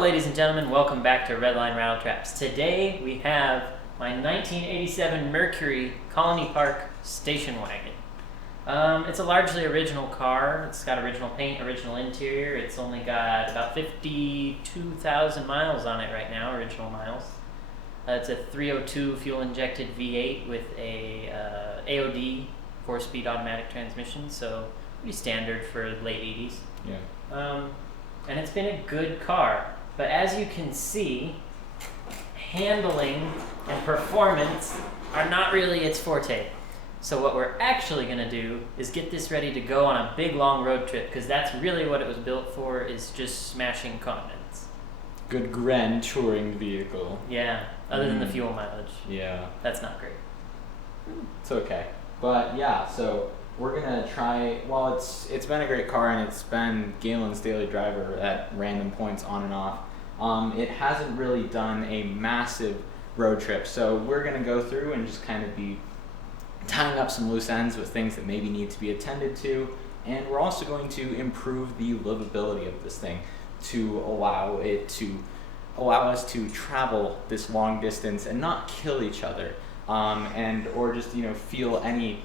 Hello ladies and gentlemen, welcome back to Redline Rattle Traps. Today we have my 1987 Mercury Colony Park station wagon. It's a largely original car. It's got original paint, original interior. It's only got about 52,000 miles on it right now, original miles. It's a 302 fuel-injected V8 with a AOD 4-speed automatic transmission, so pretty standard for late 80s. Yeah. And it's been a good car, but as you can see, handling and performance are not really its forte. So what we're actually going to do is get this ready to go on a big long road trip, because that's really what it was built for, is just smashing continents. Good grand touring vehicle. Yeah, other than the fuel mileage. Yeah. That's not great. It's okay. But yeah, so we're gonna try, well, it's been a great car and it's been Galen's daily driver at random points on and off. It hasn't really done a massive road trip, so we're gonna go through and just kind of be tying up some loose ends with things that maybe need to be attended to, and we're also going to improve the livability of this thing to allow us to travel this long distance and not kill each other, or just feel any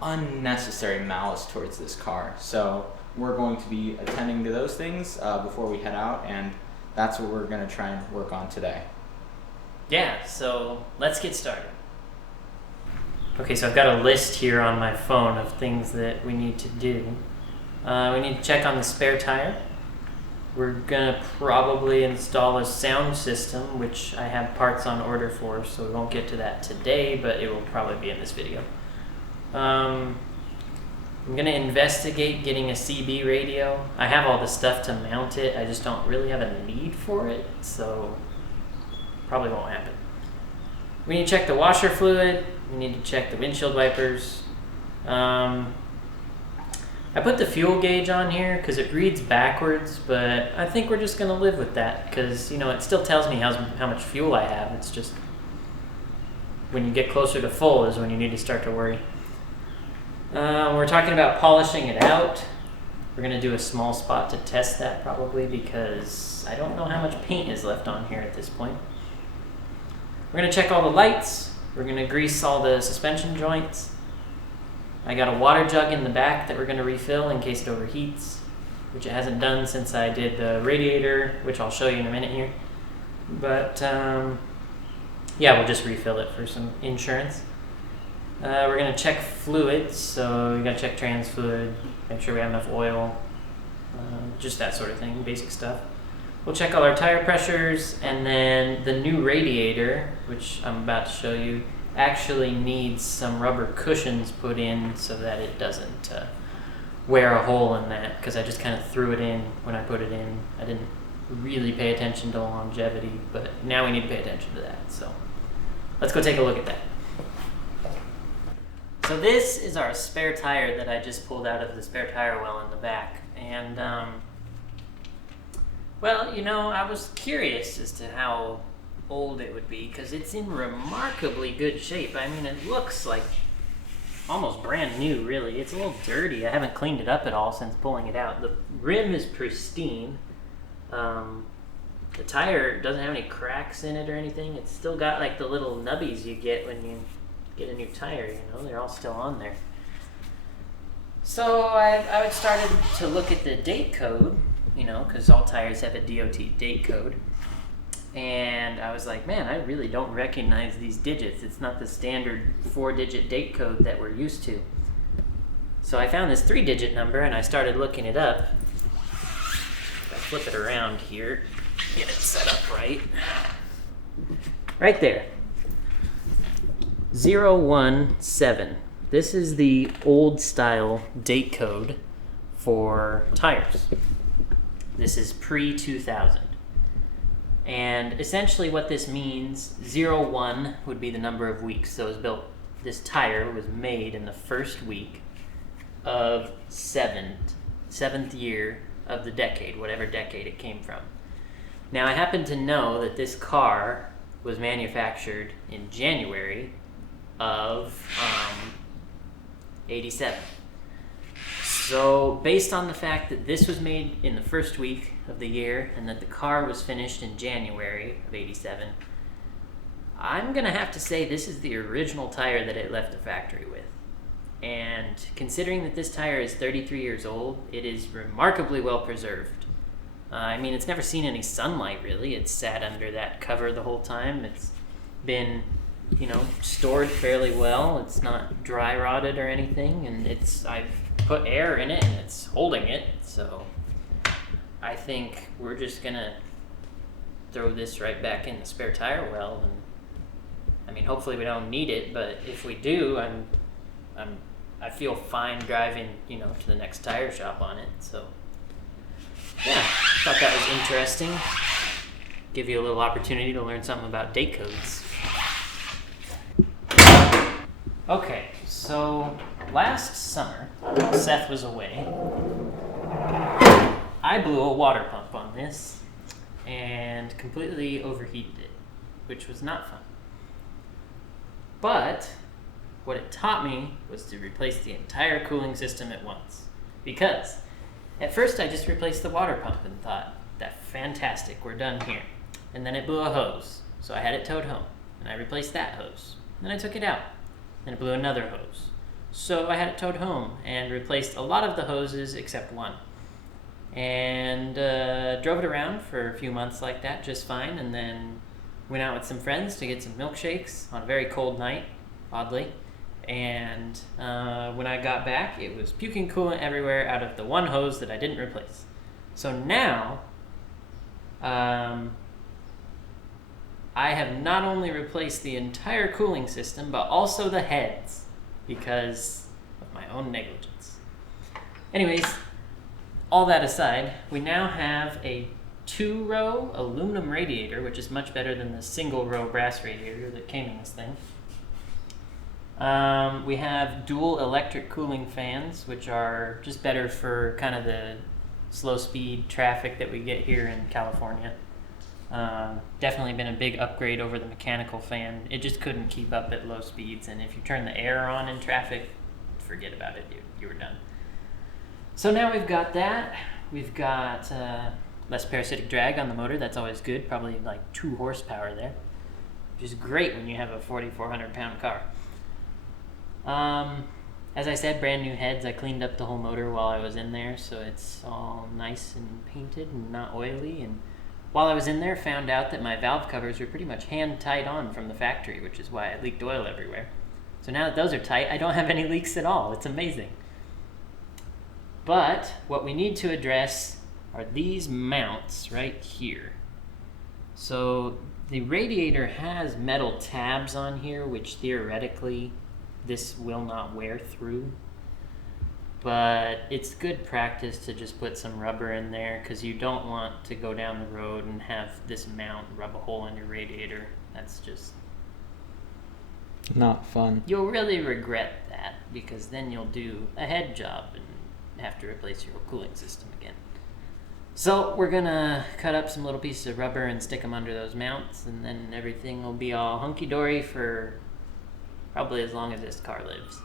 unnecessary malice towards this car. So we're going to be attending to those things before we head out, and that's what we're going to try and work on today. Yeah, so let's get started. Okay, so I've got a list here on my phone of things that we need to do. We need to check on the spare tire. We're gonna probably install a sound system, which I have parts on order for, so we won't get to that today, but it will probably be in this video. I'm gonna investigate getting a CB radio. I have all the stuff to mount it, I just don't really have a need for it, so probably won't happen. We need to check the washer fluid, we need to check the windshield wipers. I put the fuel gauge on here because it reads backwards, but I think we're just gonna live with that because it still tells me how much fuel I have. It's just when you get closer to full is when you need to start to worry. We're talking about polishing it out. We're gonna do a small spot to test that probably because I don't know how much paint is left on here at this point. We're gonna check all the lights. We're gonna grease all the suspension joints. I got a water jug in the back that we're gonna refill in case it overheats, which it hasn't done since I did the radiator, which I'll show you in a minute here. But yeah, we'll just refill it for some insurance. We're gonna check fluids, so we gotta check trans fluid, make sure we have enough oil, just that sort of thing, basic stuff. We'll check all our tire pressures, and then the new radiator, which I'm about to show you, actually needs some rubber cushions put in so that it doesn't wear a hole in that, because I just kind of threw it in when I put it in. I didn't really pay attention to longevity, but now we need to pay attention to that. So let's go take a look at that. So this is our spare tire that I just pulled out of the spare tire well in the back. And well, I was curious as to how old it would be because it's in remarkably good shape. I mean, it looks like almost brand new, really. It's a little dirty. I haven't cleaned it up at all since pulling it out. The rim is pristine. The tire doesn't have any cracks in it or anything. It's still got like the little nubbies you get when you get a new tire, they're all still on there. So I started to look at the date code, because all tires have a DOT date code. And I was like, man, I really don't recognize these digits. It's not the standard 4-digit date code that we're used to. So I found this 3-digit number and I started looking it up. If I flip it around here, get it set up right. Right there. 017. This is the old style date code for tires. This is pre-2000. And essentially what this means, 01 would be the number of weeks. So it was built, this tire was made in the first week of seventh year of the decade, whatever decade it came from. Now I happen to know that this car was manufactured in January of 87. So, based on the fact that this was made in the first week of the year and that the car was finished in January of 87, I'm going to have to say this is the original tire that it left the factory with. And considering that this tire is 33 years old, it is remarkably well preserved. I mean, it's never seen any sunlight, really. It's sat under that cover the whole time. It's been, stored fairly well. It's not dry rotted or anything, and I've put air in it, and it's holding it. So I think we're just gonna throw this right back in the spare tire well, and I mean, hopefully we don't need it, but if we do, I feel fine driving, to the next tire shop on it. So yeah, thought that was interesting. Give you a little opportunity to learn something about date codes. Okay, so last summer, while Seth was away, I blew a water pump on this and completely overheated it, which was not fun. But what it taught me was to replace the entire cooling system at once. Because at first I just replaced the water pump and thought, that's fantastic, we're done here. And then it blew a hose, so I had it towed home, and I replaced that hose. Then I took it out, and it blew another hose. So I had it towed home and replaced a lot of the hoses except one. And drove it around for a few months like that, just fine, and then went out with some friends to get some milkshakes on a very cold night, oddly. And when I got back, it was puking coolant everywhere out of the one hose that I didn't replace. So now, I have not only replaced the entire cooling system, but also the heads, because of my own negligence. Anyways, all that aside, we now have a 2-row aluminum radiator, which is much better than the single-row brass radiator that came in this thing. We have dual electric cooling fans, which are just better for kind of the slow-speed traffic that we get here in California. Definitely been a big upgrade over the mechanical fan. It just couldn't keep up at low speeds, and if you turn the air on in traffic, forget about it, you were done. So now we've got that. We've got less parasitic drag on the motor. That's always good, probably like 2 horsepower there, which is great when you have a 4,400 pound car. As I said, brand new heads. I cleaned up the whole motor while I was in there, so it's all nice and painted and not oily. And while I was in there, found out that my valve covers were pretty much hand tied on from the factory, which is why I leaked oil everywhere. So now that those are tight, I don't have any leaks at all. It's amazing. But what we need to address are these mounts right here. So the radiator has metal tabs on here, which theoretically this will not wear through. But it's good practice to just put some rubber in there, because you don't want to go down the road and have this mount rub a hole in your radiator. That's just not fun. You'll really regret that, because then you'll do a head job and have to replace your cooling system again. So we're gonna cut up some little pieces of rubber and stick them under those mounts, and then everything will be all hunky-dory for probably as long as this car lives.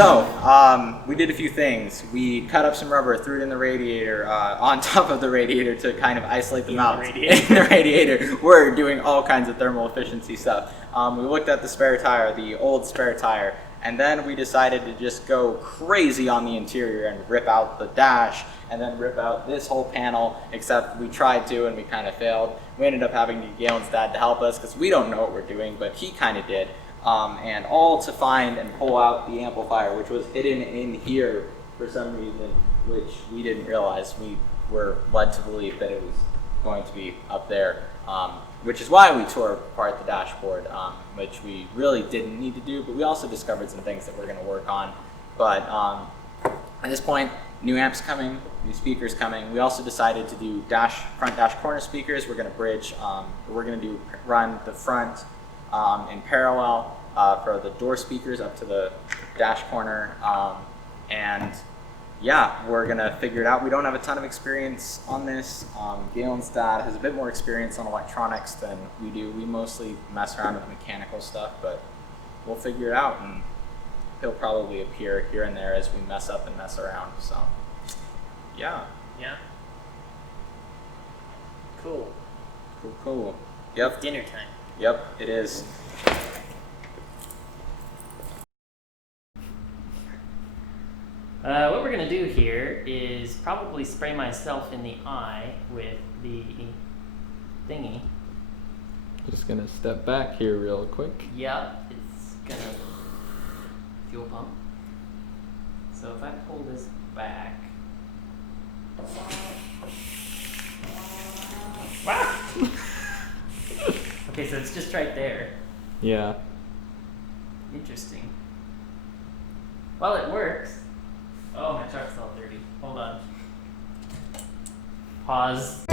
So, we did a few things. We cut up some rubber, threw it in the radiator, on top of the radiator to kind of isolate the mount. In the radiator. We're doing all kinds of thermal efficiency stuff. We looked at the spare tire, the old spare tire, and then we decided to just go crazy on the interior and rip out the dash and then rip out this whole panel, except we tried to and we kind of failed. We ended up having to get Galen's dad to help us because we don't know what we're doing, but he kind of did. And all to find and pull out the amplifier, which was hidden in here for some reason, which we didn't realize. We were led to believe that it was going to be up there, which is why we tore apart the dashboard, which we really didn't need to do, but we also discovered some things that we're going to work on. But at this point, new amps coming, new speakers coming. We also decided to do front dash corner speakers. We're going to bridge, we're going to run the front in parallel for the door speakers up to the dash corner, and yeah, we're gonna figure it out. We don't have a ton of experience on this. Galen's dad has a bit more experience on electronics than we do. We mostly mess around with mechanical stuff, but we'll figure it out, and he'll probably appear here and there as we mess up and mess around. So yeah. Cool. Yep. It's dinner time. Yep, it is. What we're gonna do here is probably spray myself in the eye with the thingy. Just gonna step back here real quick. Yep, it's gonna fuel pump. So if I pull this back. Wow! Okay, so it's just right there. Yeah. Interesting. Well, it works. Oh, my truck's all dirty. Hold on. Pause.